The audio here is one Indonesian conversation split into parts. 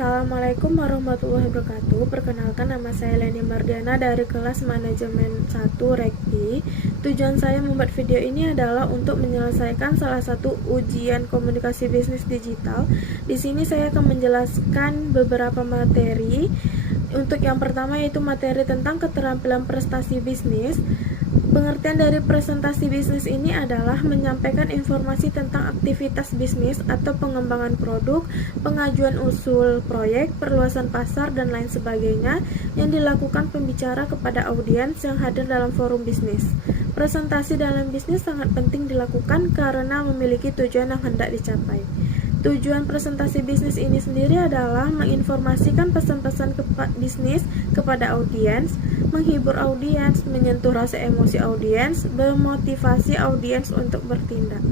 Assalamualaikum warahmatullahi wabarakatuh. Perkenalkan, nama saya Leni Mardiana dari kelas Manajemen 1 Rekti. Tujuan saya membuat video ini adalah untuk menyelesaikan salah satu ujian komunikasi bisnis digital. Di sini saya akan menjelaskan beberapa materi. Untuk yang pertama yaitu materi tentang keterampilan prestasi bisnis. Pengertian dari presentasi bisnis ini adalah menyampaikan informasi tentang aktivitas bisnis atau pengembangan produk, pengajuan usul proyek, perluasan pasar, dan lain sebagainya yang dilakukan pembicara kepada audiens yang hadir dalam forum bisnis. Presentasi dalam bisnis sangat penting dilakukan karena memiliki tujuan yang hendak dicapai. Tujuan presentasi bisnis ini sendiri adalah menginformasikan pesan-pesan bisnis kepada audiens, menghibur audiens, menyentuh rasa emosi audiens, memotivasi audiens untuk bertindak.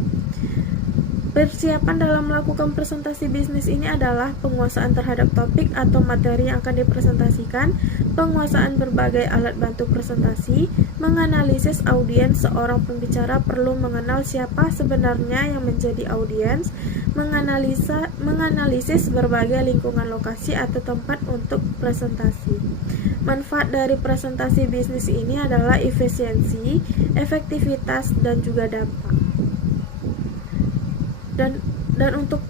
Persiapan dalam melakukan presentasi bisnis ini adalah penguasaan terhadap topik atau materi yang akan dipresentasikan, penguasaan berbagai alat bantu presentasi, menganalisis audiens. Seorang pembicara perlu mengenal siapa sebenarnya yang menjadi audiens, menganalisis berbagai lingkungan lokasi atau tempat untuk presentasi. Manfaat dari presentasi bisnis ini adalah efisiensi, efektivitas, dan juga dampak. Dan untuk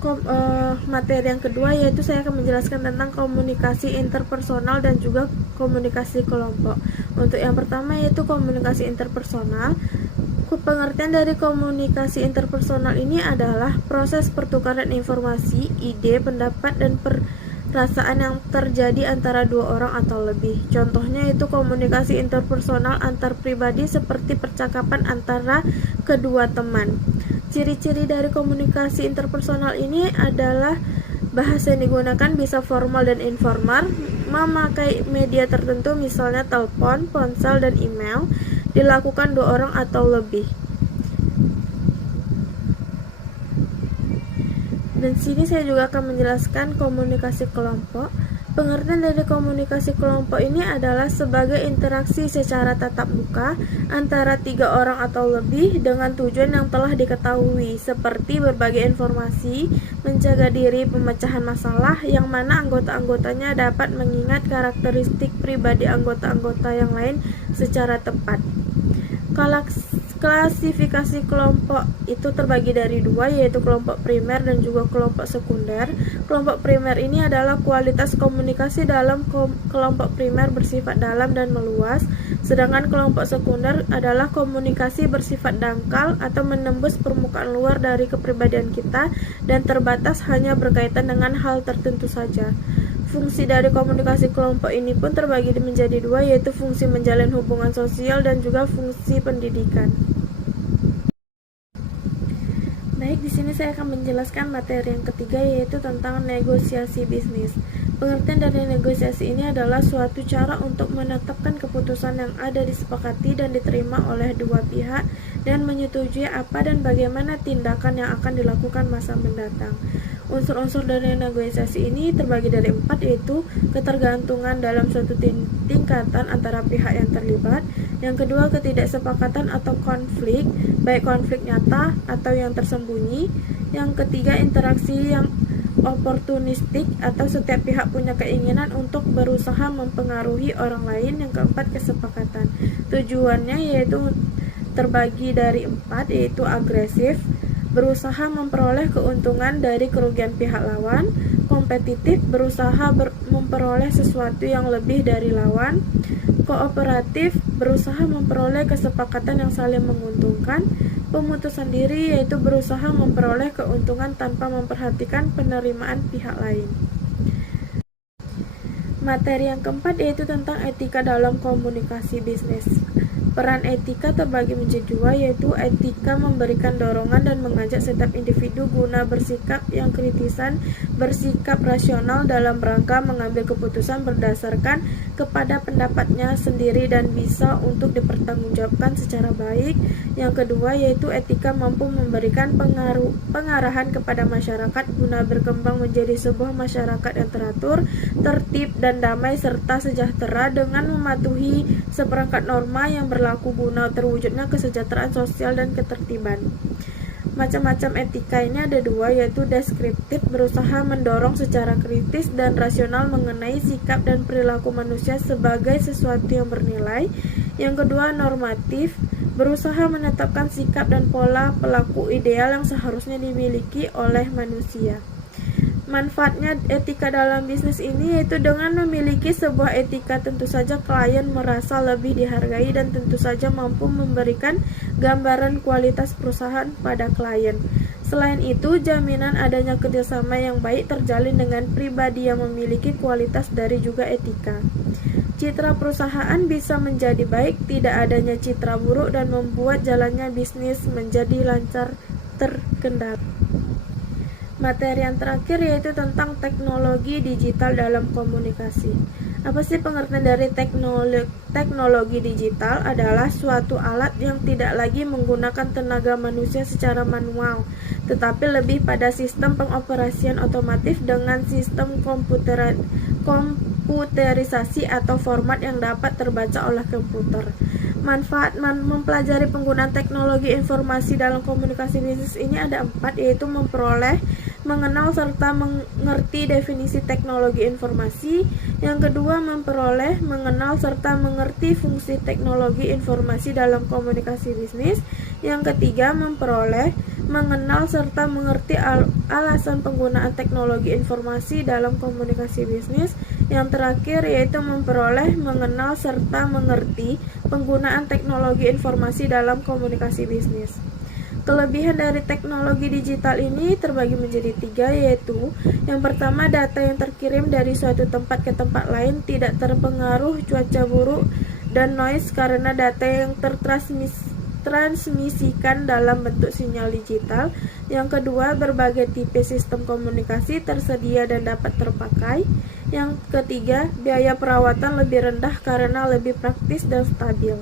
materi yang kedua yaitu saya akan menjelaskan tentang komunikasi interpersonal dan juga komunikasi kelompok. Untuk yang pertama yaitu komunikasi interpersonal. Pengertian dari komunikasi interpersonal ini adalah proses pertukaran informasi, ide, pendapat, dan perasaan yang terjadi antara dua orang atau lebih. Contohnya itu komunikasi interpersonal antar pribadi seperti percakapan antara kedua teman. Ciri-ciri dari komunikasi interpersonal ini adalah bahasa yang digunakan bisa formal dan informal, memakai media tertentu misalnya telepon, ponsel, dan email, dilakukan dua orang atau lebih. Dan sini saya juga akan menjelaskan komunikasi kelompok. Pengertian dari komunikasi kelompok ini adalah sebagai interaksi secara tatap muka antara tiga orang atau lebih dengan tujuan yang telah diketahui, seperti berbagi informasi, menjaga diri, pemecahan masalah, yang mana anggota-anggotanya dapat mengingat karakteristik pribadi anggota-anggota yang lain secara tepat. Klasifikasi kelompok itu terbagi dari dua, yaitu kelompok primer dan juga kelompok sekunder. Kelompok primer ini adalah kualitas komunikasi dalam kelompok primer bersifat dalam dan meluas, sedangkan kelompok sekunder adalah komunikasi bersifat dangkal atau menembus permukaan luar dari kepribadian kita dan terbatas hanya berkaitan dengan hal tertentu saja. Fungsi dari komunikasi kelompok ini pun terbagi menjadi dua, yaitu fungsi menjalin hubungan sosial dan juga fungsi pendidikan. Baik, di sini saya akan menjelaskan materi yang ketiga yaitu tentang negosiasi bisnis. Pengertian dari negosiasi ini adalah suatu cara untuk menetapkan keputusan yang ada disepakati dan diterima oleh dua pihak dan menyetujui apa dan bagaimana tindakan yang akan dilakukan masa mendatang. Unsur-unsur dari negosiasi ini terbagi dari 4, yaitu ketergantungan dalam suatu tingkatan antara pihak yang terlibat. Yang kedua, ketidaksepakatan atau konflik, baik konflik nyata atau yang tersembunyi. Yang ketiga, interaksi yang oportunistik atau setiap pihak punya keinginan untuk berusaha mempengaruhi orang lain. Yang keempat, kesepakatan. Tujuannya yaitu terbagi dari 4, yaitu agresif, berusaha memperoleh keuntungan dari kerugian pihak lawan, kompetitif, berusaha memperoleh sesuatu yang lebih dari lawan, kooperatif, berusaha memperoleh kesepakatan yang saling menguntungkan, pemutusan diri, yaitu berusaha memperoleh keuntungan tanpa memperhatikan penerimaan pihak lain. Materi yang keempat yaitu tentang etika dalam komunikasi bisnis. Peran etika terbagi menjadi dua, yaitu etika memberikan dorongan dan mengajak setiap individu guna bersikap yang kritisan, bersikap rasional dalam rangka mengambil keputusan berdasarkan kepada pendapatnya sendiri dan bisa untuk dipertanggungjawabkan secara baik. Yang kedua yaitu etika mampu memberikan pengarahan kepada masyarakat guna berkembang menjadi sebuah masyarakat yang teratur, tertib, dan damai serta sejahtera dengan mematuhi seperangkat norma yang berlaku guna terwujudnya kesejahteraan sosial dan ketertiban. Macam-macam etika ini ada dua, yaitu deskriptif, berusaha mendorong secara kritis dan rasional mengenai sikap dan perilaku manusia sebagai sesuatu yang bernilai. Yang kedua, normatif, berusaha menetapkan sikap dan pola pelaku ideal yang seharusnya dimiliki oleh manusia. Manfaatnya etika dalam bisnis ini yaitu dengan memiliki sebuah etika, tentu saja klien merasa lebih dihargai dan tentu saja mampu memberikan gambaran kualitas perusahaan pada klien. Selain itu, jaminan adanya kerjasama yang baik terjalin dengan pribadi yang memiliki kualitas dari juga etika. Citra perusahaan bisa menjadi baik, tidak adanya citra buruk dan membuat jalannya bisnis menjadi lancar terkendali. Materi yang terakhir yaitu tentang teknologi digital dalam komunikasi. Apa sih pengertian dari teknologi digital? Adalah suatu alat yang tidak lagi menggunakan tenaga manusia secara manual, tetapi lebih pada sistem pengoperasian otomatis dengan sistem komputerisasi atau format yang dapat terbaca oleh komputer. Manfaat mempelajari penggunaan teknologi informasi dalam komunikasi bisnis ini ada 4, yaitu memperoleh, mengenal serta mengerti definisi teknologi informasi. Yang kedua, memperoleh, mengenal serta mengerti fungsi teknologi informasi dalam komunikasi bisnis. Yang ketiga, memperoleh, mengenal serta mengerti alasan penggunaan teknologi informasi dalam komunikasi bisnis. Yang terakhir yaitu memperoleh, mengenal serta mengerti penggunaan teknologi informasi dalam komunikasi bisnis. Kelebihan dari teknologi digital ini terbagi menjadi 3, yaitu yang pertama, data yang terkirim dari suatu tempat ke tempat lain tidak terpengaruh cuaca buruk dan noise karena data yang transmisikan dalam bentuk sinyal digital. Yang kedua, berbagai tipe sistem komunikasi tersedia dan dapat terpakai. Yang ketiga, biaya perawatan lebih rendah karena lebih praktis dan stabil.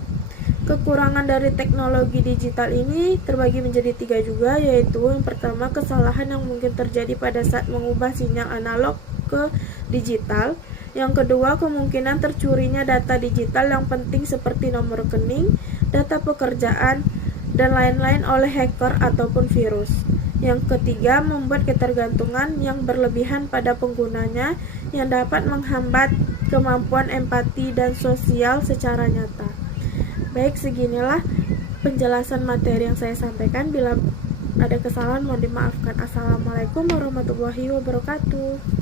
Kekurangan dari teknologi digital ini terbagi menjadi 3 juga, yaitu yang pertama, kesalahan yang mungkin terjadi pada saat mengubah sinyal analog ke digital. Yang kedua, kemungkinan tercurinya data digital yang penting seperti nomor rekening, data pekerjaan, dan lain-lain oleh hacker ataupun virus. Yang ketiga, membuat ketergantungan yang berlebihan pada penggunanya yang dapat menghambat kemampuan empati dan sosial secara nyata. Baik, seginilah penjelasan materi yang saya sampaikan. Bila ada kesalahan mohon dimaafkan. Assalamualaikum warahmatullahi wabarakatuh.